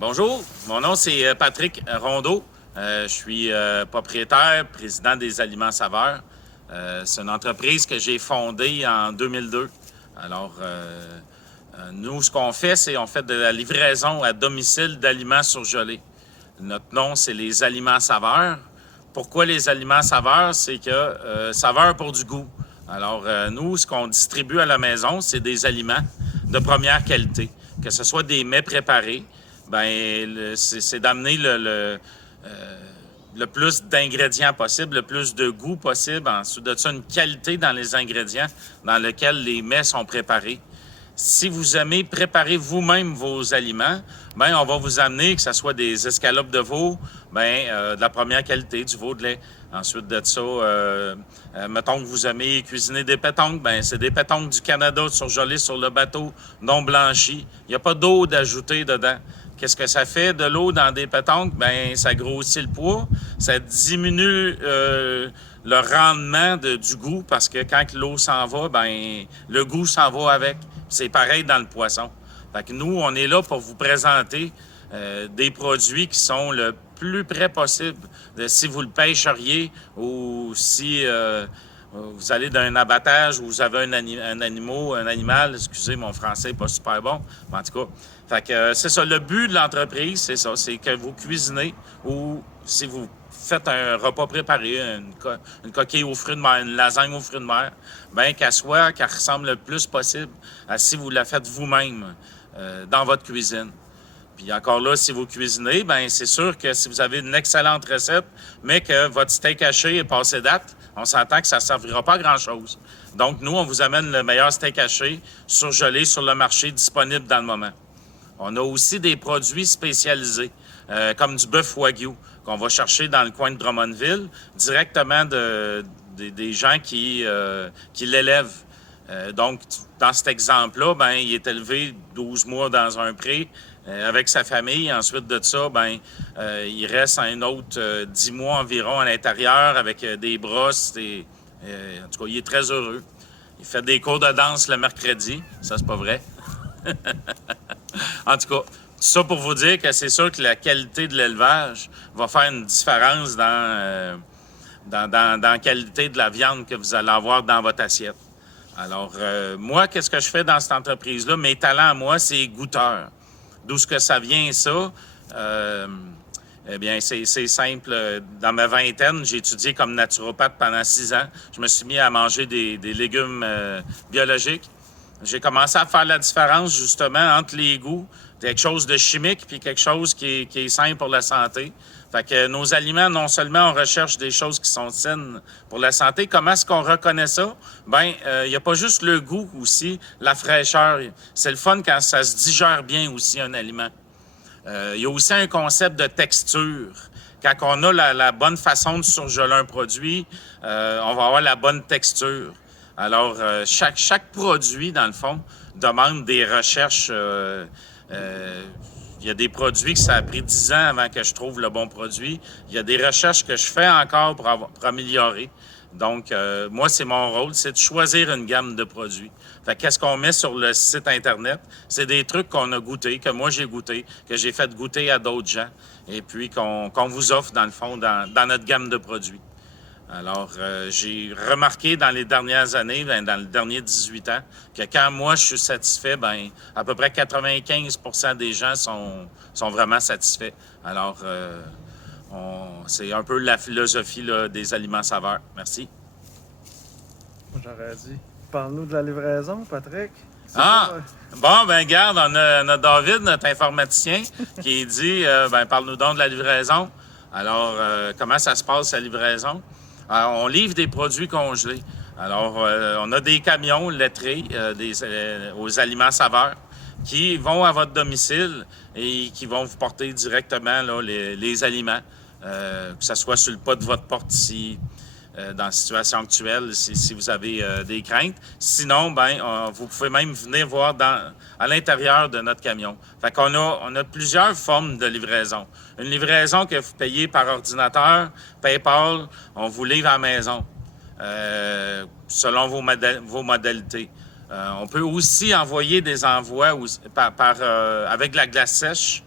Bonjour, mon nom c'est Patrick Rondeau. Je suis propriétaire, président des Aliments Saveurs. C'est une entreprise que j'ai fondée en 2002. Alors, nous, ce qu'on fait, c'est on fait de la livraison à domicile d'aliments surgelés. Notre nom, c'est les Aliments Saveurs. Pourquoi les Aliments Saveurs? C'est que saveur pour du goût. Alors, nous, ce qu'on distribue à la maison, c'est des aliments de première qualité, que ce soit des mets préparés. Ben, c'est d'amener le plus d'ingrédients possible, le plus de goût possible. Ensuite de ça, une qualité dans les ingrédients dans lesquels les mets sont préparés. Si vous aimez préparer vous-même vos aliments, ben on va vous amener, que ce soit des escalopes de veau, de la première qualité, du veau de lait. Ensuite de ça, mettons que vous aimez cuisiner des pétanques, ben c'est des pétanques du Canada surgelées sur le bateau, non blanchies. Il n'y a pas d'eau d'ajouter dedans. Qu'est-ce que ça fait de l'eau dans des pétanques? Ben ça grossit le poids, ça diminue le rendement du goût parce que quand l'eau s'en va, ben le goût s'en va avec. C'est pareil dans le poisson. Fait que nous, on est là pour vous présenter des produits qui sont le plus près possible de si vous le pêcheriez ou si vous allez d'un abattage où vous avez un animal, excusez, mon français n'est pas super bon, mais en tout cas. Fait que c'est ça, le but de l'entreprise, c'est ça, c'est que vous cuisinez ou si vous faites un repas préparé, une coquille aux fruits de mer, une lasagne aux fruits de mer, bien qu'elle ressemble le plus possible à si vous la faites vous-même dans votre cuisine. Puis encore là, si vous cuisinez, bien c'est sûr que si vous avez une excellente recette, mais que votre steak haché est passé date, on s'entend que ça ne servira pas à grand-chose. Donc nous, on vous amène le meilleur steak haché surgelé sur le marché disponible dans le moment. On a aussi des produits spécialisés, comme du bœuf wagyu, qu'on va chercher dans le coin de Drummondville, directement des gens qui l'élèvent. Donc, dans cet exemple-là, ben, il est élevé 12 mois dans un pré avec sa famille. Ensuite de ça, ben, il reste un autre 10 mois environ à l'intérieur avec des brosses. En tout cas, il est très heureux. Il fait des cours de danse le mercredi. Ça, c'est pas vrai. En tout cas, ça pour vous dire que c'est sûr que la qualité de l'élevage va faire une différence dans la qualité de la viande que vous allez avoir dans votre assiette. Alors, moi, qu'est-ce que je fais dans cette entreprise-là? Mes talents à moi, c'est goûteur. D'où ce que ça vient, ça? Eh bien, c'est simple. Dans ma vingtaine, j'ai étudié comme naturopathe pendant 6 ans. Je me suis mis à manger des légumes biologiques. J'ai commencé à faire la différence, justement, entre les goûts, quelque chose de chimique puis quelque chose qui est sain pour la santé. Fait que nos aliments, non seulement on recherche des choses qui sont saines pour la santé, comment est-ce qu'on reconnaît ça? Bien, il n'y a pas juste le goût aussi, la fraîcheur. C'est le fun quand ça se digère bien aussi, un aliment. Il y a aussi un concept de texture. Quand on a la bonne façon de surgeler un produit, on va avoir la bonne texture. Alors, chaque produit, dans le fond, demande des recherches. Il y a des produits que ça a pris 10 ans avant que je trouve le bon produit. Il y a des recherches que je fais encore pour améliorer. Donc, moi, c'est mon rôle, c'est de choisir une gamme de produits. Fait qu'est-ce qu'on met sur le site Internet? C'est des trucs qu'on a goûtés, que moi j'ai goûté, que j'ai fait goûter à d'autres gens, et puis qu'on vous offre, dans le fond, dans notre gamme de produits. Alors, j'ai remarqué dans les dernières années, dans les derniers 18 ans, que quand moi je suis satisfait, ben à peu près 95% des gens sont vraiment satisfaits. Alors, c'est un peu la philosophie là, des aliments saveurs. Merci. J'aurais dit. Parle-nous de la livraison, Patrick. Ah! Bon, ben garde, on a David, notre informaticien, qui dit, parle-nous donc de la livraison. Alors, comment ça se passe, la livraison? Alors, on livre des produits congelés. Alors, on a des camions lettrés aux aliments saveurs qui vont à votre domicile et qui vont vous porter directement là, les aliments, que ce soit sur le pas de votre porte ici, dans la situation actuelle, si vous avez des craintes. Sinon, vous pouvez même venir voir à l'intérieur de notre camion. Fait qu'on a plusieurs formes de livraison. Une livraison que vous payez par ordinateur, PayPal, on vous livre à la maison, selon vos modalités. On peut aussi envoyer des envois avec de la glace sèche.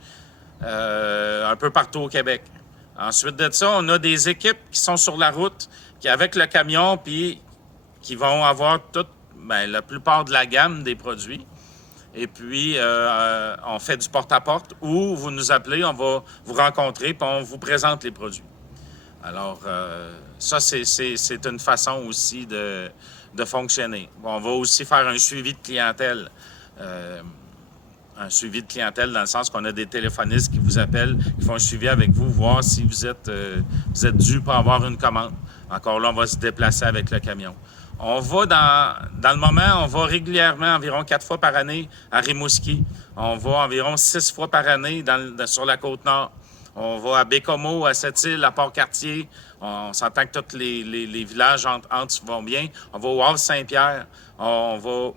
un peu partout au Québec. Ensuite de ça, on a des équipes qui sont sur la route, qui avec le camion, puis qui vont avoir la plupart de la gamme des produits. Et puis, on fait du porte-à-porte ou vous nous appelez, on va vous rencontrer, puis on vous présente les produits. Alors, ça, c'est une façon aussi de fonctionner. On va aussi faire un suivi de clientèle. Un suivi de clientèle dans le sens qu'on a des téléphonistes qui vous appellent, qui font un suivi avec vous, voir si vous êtes dû pour avoir une commande. Encore là, on va se déplacer avec le camion. On va dans le moment, on va régulièrement, environ 4 fois par année, à Rimouski. On va environ 6 fois par année sur la Côte-Nord. On va à Bécomo, à Sept-Îles, à Port-Cartier. On s'entend que tous les villages entre vont bien. On va au Havre-Saint-Pierre. On va...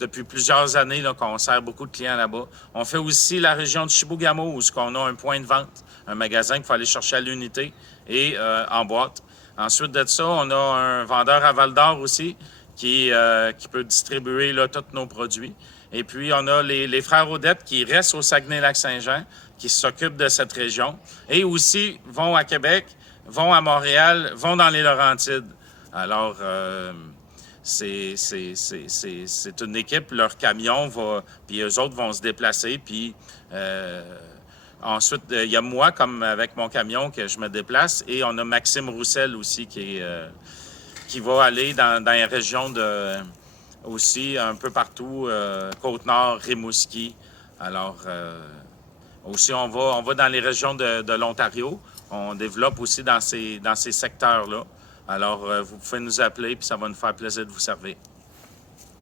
depuis plusieurs années là, qu'on sert beaucoup de clients là-bas. On fait aussi la région de Chibougamau, où on a un point de vente, un magasin qu'il faut aller chercher à l'unité et en boîte. Ensuite de ça, on a un vendeur à Val-d'Or aussi qui peut distribuer là, tous nos produits. Et puis, on a les frères Odette qui restent au Saguenay-Lac-Saint-Jean, qui s'occupent de cette région. Et aussi vont à Québec, vont à Montréal, vont dans les Laurentides. Alors, c'est une équipe, leur camion va... Puis eux autres vont se déplacer, puis... Ensuite, il y a moi, comme avec mon camion, que je me déplace. Et on a Maxime Roussel aussi qui va aller dans les régions aussi un peu partout, Côte-Nord, Rimouski. Alors, aussi, on va dans les régions de l'Ontario. On développe aussi dans ces secteurs-là. Alors, vous pouvez nous appeler, puis ça va nous faire plaisir de vous servir.